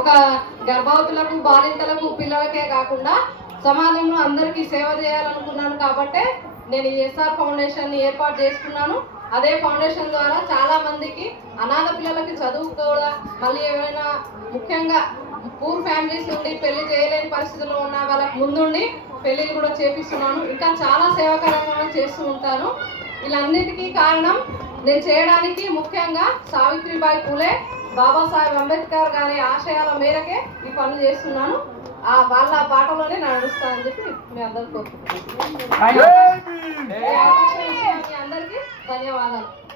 ఒక గర్భవతులకు, బాలింతలకు, పిల్లలకే కాకుండా సమాజంలో అందరికీ సేవ చేయాలనుకున్నాను. కాబట్టి నేను ఈ ఎస్ఆర్ ఫౌండేషన్ ఏర్పాటు చేసుకున్నాను. అదే ఫౌండేషన్ ద్వారా చాలా మందికి అనాథ పిల్లలకి చదువు కూడా, మళ్ళీ ఏమైనా ముఖ్యంగా పూర్ ఫ్యామిలీస్ నుండి పెళ్లి చేయలేని పరిస్థితుల్లో ఉన్న వాళ్ళకి ముందుండి పెళ్లిళ్ళు కూడా చేపిస్తున్నాను. ఇంకా చాలా సేవా కార్యక్రమాలు చేస్తూ ఉంటాను. వీళ్ళన్నిటికీ కారణం నేను చేయడానికి ముఖ్యంగా సావిత్రిబాయి పూలే, బాబాసాహెబ్ అంబేద్కర్ గారి ఆశయాల మేరకే ఈ పనులు చేస్తున్నాను. వాళ్ళ బాటలోనే నడుస్తానని చెప్పి మీ అందరూ కోరుకుంటున్నాను. మీ అందరికీ ధన్యవాదాలు.